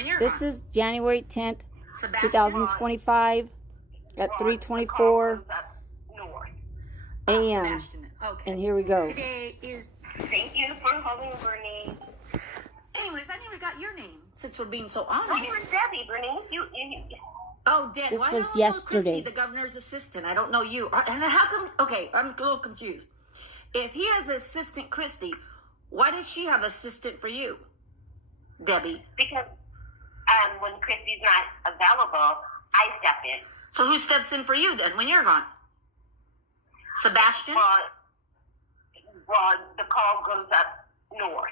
when you're This gone. is January 10th, Sebastian. 2025 at 3:24 a.m. Sebastian. Okay. And here we go. Today is... Thank you for holding, Bernice. Anyways, I never got your name, since we're being so honest. My name is Debbie, Bernice. Oh, Deb. This Why was don't I know yesterday. Christy, the governor's assistant? I don't know you. And how come... Okay, I'm a little confused. If he has an assistant, Christy, why does she have an assistant for you, Debbie? Because when Christy's not available, I step in. So who steps in for you then when you're gone? Sebastian? Well, the call goes up north.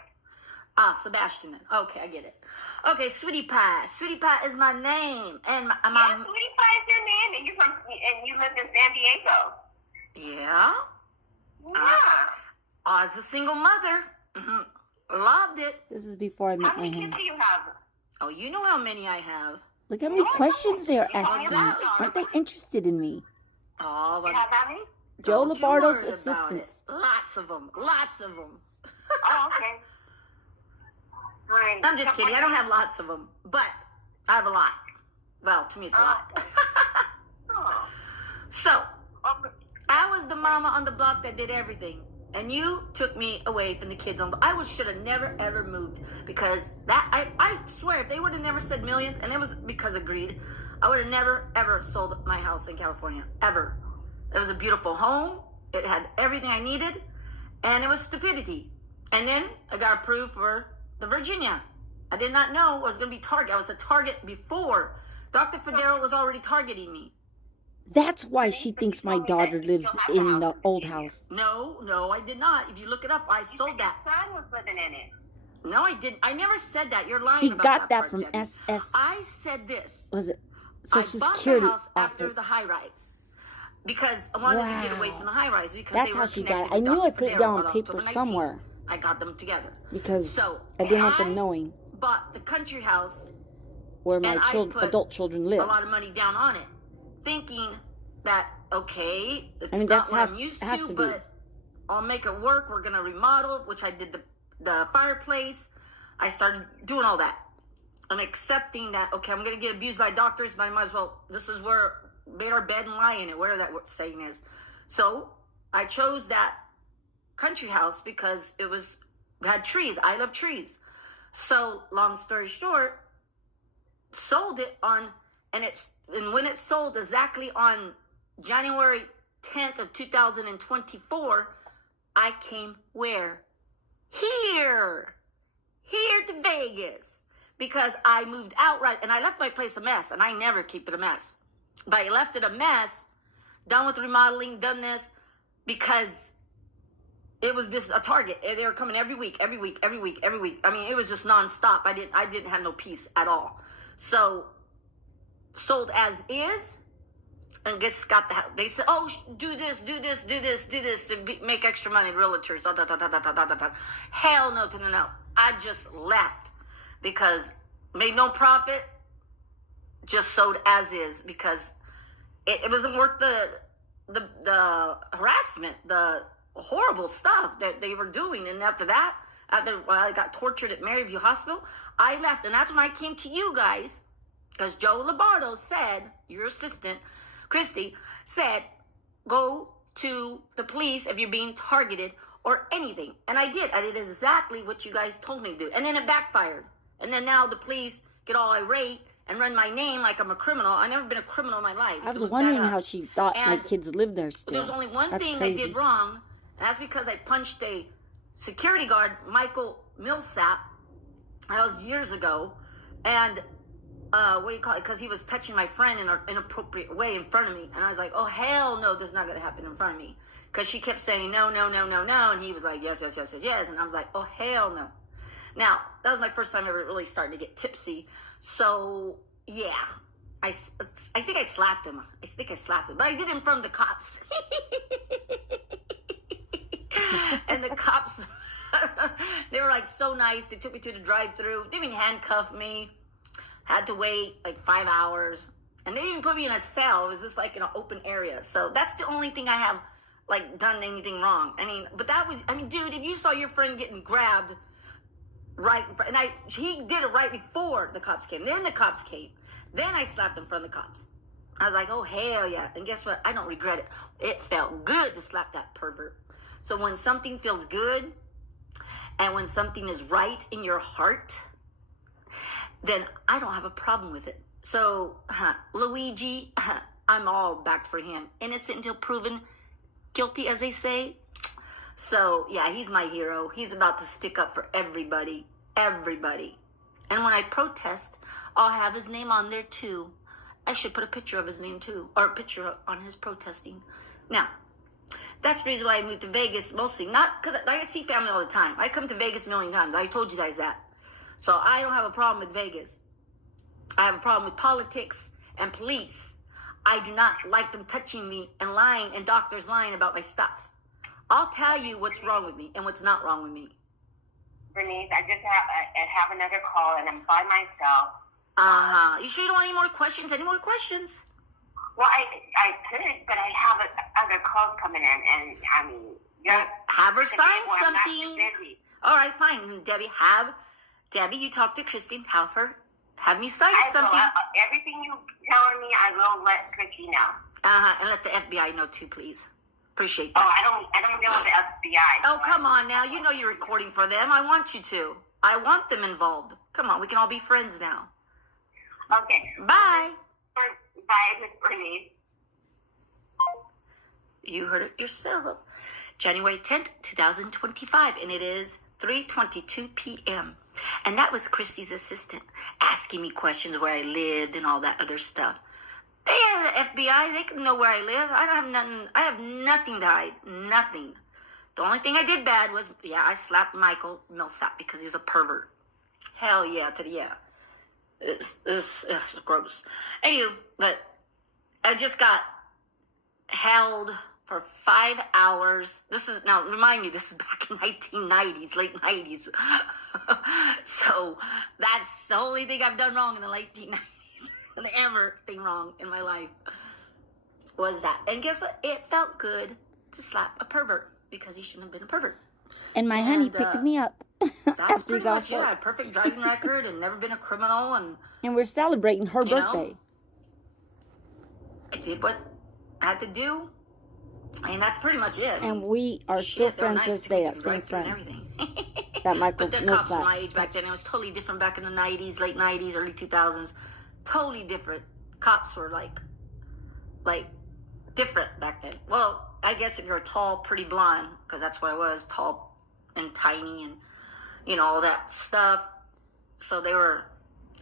Ah, Sebastian then. Okay, I get it. Okay, Sweetie Pie. Sweetie Pie is my name. And my Yeah, Sweetie Pie is your name, and you live in San Diego. Yeah? Yeah. As a single mother. Loved it. This is before I met How my many kids honey. do you have? Oh, you know how many I have. Look how many questions they're Oh, asking. yeah. Aren't they interested in me? Oh, You but have how many? Joe don't you Lombardo's worry about assistants. it. Lots of them. Lots of them. Oh, okay. Fine. I'm just kidding. I don't have lots of them, but I have a lot. Well, to me, it's a lot. Oh. So, Okay. I was the mama on the block that did everything. And you took me away from the kids on the... I should have never, ever moved. Because that... I swear, if they would have never said millions, and it was because of greed, I would have never, ever sold my house in California. Ever. It was a beautiful home. It had everything I needed. And it was stupidity. And then I got approved for the Virginia. I did not know I was going to be target. I was a target before. Dr. Federo was already targeting me. That's why she thinks my daughter lives in the old house. No, I did not. If you look it up, I sold that. Your son was living in it. No, I didn't. I never said that. You're lying She about got that part, from Debbie. SS. I said this. Was it I Social bought the Security house after office? the high rise because I wanted to get away Wow. from the high rise because That's they how were she connected got it. I with knew I Dr. put it Federo down on on paper October 19th. somewhere I got them together because so I didn't want them knowing bought the country house where my and I put adult children a live. lot of money down on it, thinking that okay, it's I mean, not that's what has- I'm used has to, to be. but I'll make it work. We're gonna remodel, which I did the fireplace. I started doing all that. I'm accepting that okay, I'm gonna get abused by doctors, but I might as well. This is where made our bed and lie in it, whatever that saying is. So I chose that country house because it had trees. I love trees. So long story short, sold it on, and when it sold exactly on January 10th of 2024, I came where? Here to Vegas, because I moved outright, and I left my place a mess, and I never keep it a mess. But I left it a mess, done with remodeling, done this, because it was just a target. They were coming every week. I mean, it was just nonstop. I didn't have no peace at all. So, sold as is, and got the house. They said, oh, do this to make extra money, realtors. Hell no. I just left because made no profit, just sold as is because it wasn't worth the harassment, the horrible stuff that they were doing. And after that, after I got tortured at Maryview Hospital, I left. And that's when I came to you guys, because Joe Lombardo said, your assistant, Christy, said, go to the police if you're being targeted or anything. And I did. I did exactly what you guys told me to do. And then it backfired. And then now the police get all irate and run my name like I'm a criminal. I've never been a criminal in my life. I was wondering how she thought my And kids lived there still. There's only one That's thing crazy. I did wrong, and that's because I punched a security guard, Michael Millsap. That was years ago. And because he was touching my friend in an inappropriate way in front of me. And I was like, oh, hell no, this is not going to happen in front of me. Because she kept saying, no. And he was like, yes. And I was like, oh, hell no. Now, that was my first time ever really starting to get tipsy. So, yeah. I think I slapped him. But I did it in front of the cops. And the cops, they were like so nice. They took me to the drive-thru. They didn't even handcuff me. Had to wait like 5 hours. And they didn't even put me in a cell. It was just like in an open area. So that's the only thing I have like done anything wrong. I mean, but that was, dude, if you saw your friend getting grabbed right in front. And he did it right before the cops came. Then the cops came. Then I slapped in front of the cops. I was like, oh, hell yeah. And guess what? I don't regret it. It felt good to slap that pervert. So when something feels good and when something is right in your heart, then I don't have a problem with it. So, Luigi, I'm all back for him. Innocent until proven guilty, as they say. So, yeah, he's my hero. He's about to stick up for everybody. Everybody. And when I protest, I'll have his name on there, too. I should put a picture of his name, too. Or a picture on his protesting. Now, that's the reason why I moved to Vegas, mostly. Not because I see family all the time. I come to Vegas a million times. I told you guys that. So I don't have a problem with Vegas. I have a problem with politics and police. I do not like them touching me and lying and doctors lying about my stuff. I'll tell you what's wrong with me and what's not wrong with me. Bernice, I just have another call and I'm by myself. You sure you don't want any more questions? Any more questions? Well, I could, but I have other calls coming in, and I mean, have her sign I'm not too something. busy. All right, fine, Debbie, you talk to Christine. Have me sign I something. will, everything you telling me, I will let Chrissy know. And let the FBI know too, please. Appreciate that. Oh, I don't deal with the FBI. Oh, come on now. You know you're recording for them. I want you to. I want them involved. Come on, we can all be friends now. Okay. Bye. Bye, Miss Bernice. You heard it yourself. January 10th, 2025, and it is 3:22 p.m. And that was Christy's assistant asking me questions where I lived and all that other stuff. They are the FBI. They can know where I live. I don't have nothing. I have nothing to hide. Nothing. The only thing I did bad was, I slapped Michael Millsap because he's a pervert. Hell yeah, It's gross. Anywho, but I just got held for 5 hours. Now remind me, this is back in 1990s, late 90s. So that's the only thing I've done wrong in the late 90s. Everything wrong in my life was that. And guess what? It felt good to slap a pervert because he shouldn't have been a pervert. And my honey picked me up That's after we pretty got much it. I had perfect driving record and never been a criminal. And we're celebrating her You know? birthday. I did what I had to do. And that's pretty much it. And we are still friends to this day, that same friend. Everything. That Michael But the cops were my age back then. It was totally different back in the 90s, late 90s, early 2000s. Totally different. Cops were like different back then. Well, I guess if you're tall, pretty blonde, because that's what I was, tall and tiny and, all that stuff. So they were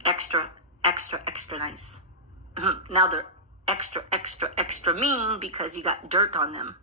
extra, extra, extra nice. Now they're extra, extra, extra mean because you got dirt on them.